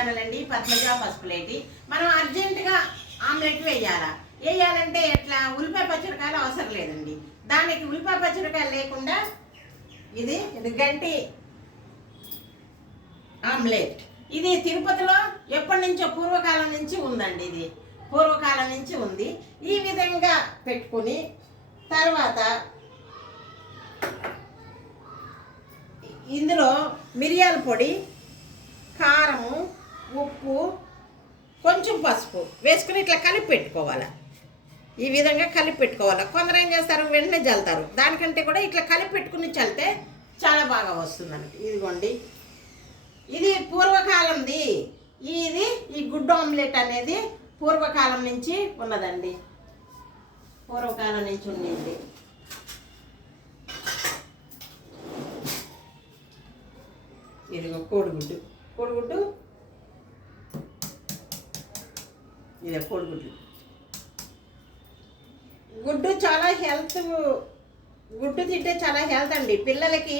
Channel అండి పద్మజ పసుపులేటి. మనం అర్జెంటుగా ఆమ్లెట్ వేయాలా? వేయాలంటే ఎట్లా? ఉల్లిపాయ పచ్చడికాయలు అవసరం లేదండి. దానికి ఉల్లిపాయ పచ్చడికాయలు లేకుండా ఇది ఇది గంటి ఆమ్లెట్. ఇది తిరుపతిలో ఎప్పటి నుంచో పూర్వకాలం నుంచి ఉందండి ఇది. పూర్వకాలం నుంచి ఉంది. ఈ విధంగా పెట్టుకుని తర్వాత ఇందులో మిరియాల పొడి కారము ఉప్పు కొంచెం పసుపు వేసుకుని ఇట్లా కలిపి పెట్టుకోవాలి. ఈ విధంగా కలిపి పెట్టుకోవాలి. కొందరు ఏం చేస్తారు? వెంటనే చల్లుతారు. దానికంటే కూడా ఇట్లా కలిపి పెట్టుకుని చల్లితే చాలా బాగా వస్తుందండి ఇదిగోండి. ఇది పూర్వకాలంది. ఇది ఈ గుడ్డు ఆమ్లెట్ అనేది పూర్వకాలం నుంచి ఉన్నదండి. పూర్వకాలం నుంచి ఉండింది ఇదిగో కోడిగుడ్డు. కోడిగుడ్డు ఇదే కోడిగుడ్డు గుడ్డు చాలా హెల్త్ గుడ్డు తింటే చాలా హెల్త్ అండి. పిల్లలకి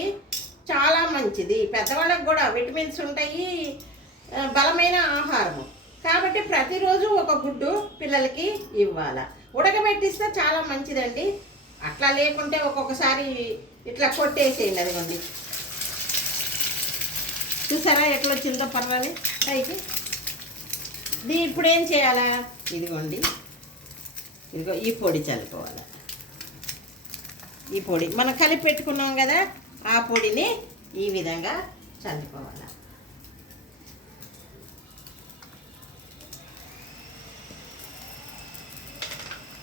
చాలా మంచిది. పెద్దవాళ్ళకి కూడా విటమిన్స్ ఉంటాయి బలమైన ఆహారము. కాబట్టి ప్రతిరోజు ఒక గుడ్డు పిల్లలకి ఇవ్వాలి. ఉడకబెట్టిస్తే చాలా మంచిదండి. అట్లా లేకుంటే ఒక్కొక్కసారి ఇట్లా కొట్టేసేయండి అదిగోండి. చూసారా ఎట్లా వచ్చిందో పర్వాలి పైకి. దీ ఇప్పుడు ఏం చేయాలా? ఇదిగోండి. ఇదిగో ఈ పొడి చల్లుకోవాలి. ఈ పొడి మనం కలిపి పెట్టుకున్నాం కదా ఆ పొడిని ఈ విధంగా చల్లుకోవాలి.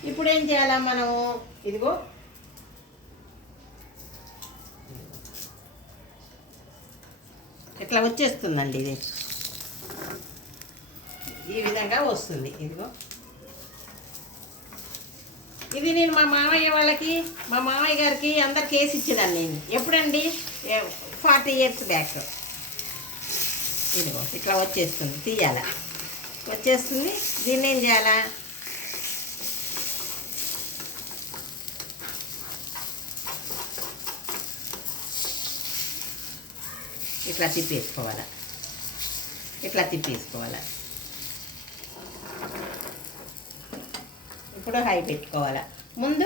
ఇప్పుడు ఏం చేయాలా మనము? ఇదిగో. ఇట్లా వచ్చేస్తుందండి ఇది. ఈ విధంగా వస్తుంది. ఇదిగో. ఇది నేను మా మామయ్య వాళ్ళకి మా మామయ్య గారికి అందరికి వేసి ఇచ్చేదాన్ని నేను. ఎప్పుడండి? Forty years back. ఇదిగో ఇట్లా వచ్చేస్తుంది. తీయాల? వచ్చేస్తుంది. దీన్ని ఏం చేయాలా? ఇట్లా తిప్పేసుకోవాలా? ఇట్లా తిప్పేసుకోవాలా? ఇప్పుడు హై పెట్టుకోవాలా. ముందు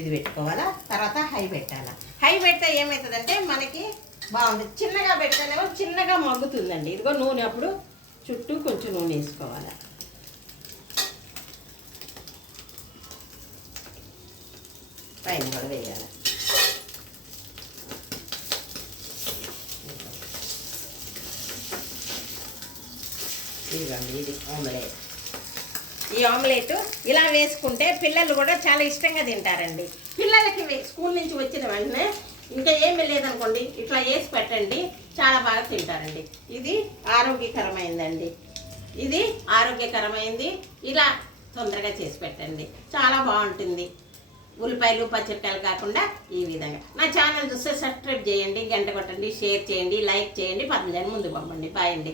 ఇది పెట్టుకోవాలా తర్వాత హై పెట్టాలా. హై పెడితే ఏమవుతుందంటే మనకి బాగుంటుంది చిన్నగా పెడితేనేమో చిన్నగా మగ్గుతుందండి. ఇదిగో నూనె అప్పుడు చుట్టూ కొంచెం నూనె వేసుకోవాలి. పైన కూడా వేయాలి. ఇదిగోండి ఇది ఆమ్లెట్ ఈ ఆమ్లెట్ ఇలా వేసుకుంటే పిల్లలు కూడా చాలా ఇష్టంగా తింటారండి. పిల్లలకి స్కూల్ నుంచి వచ్చిన వెంటనే ఇంకా ఏమీ లేదనుకోండి ఇట్లా వేసి పెట్టండి చాలా బాగా తింటారండి. ఇది ఆరోగ్యకరమైందండి. ఇది ఆరోగ్యకరమైంది. ఇలా తొందరగా చేసి పెట్టండి. చాలా బాగుంటుంది. ఉల్లిపాయలు పచ్చిమిరకాయలు కాకుండా ఈ విధంగా. నా ఛానల్ చూస్తే సబ్స్క్రైబ్ చేయండి గంట కొట్టండి షేర్ చేయండి లైక్ చేయండి. పద్మజాని ముందు పంపండి. బాయ్ అండి.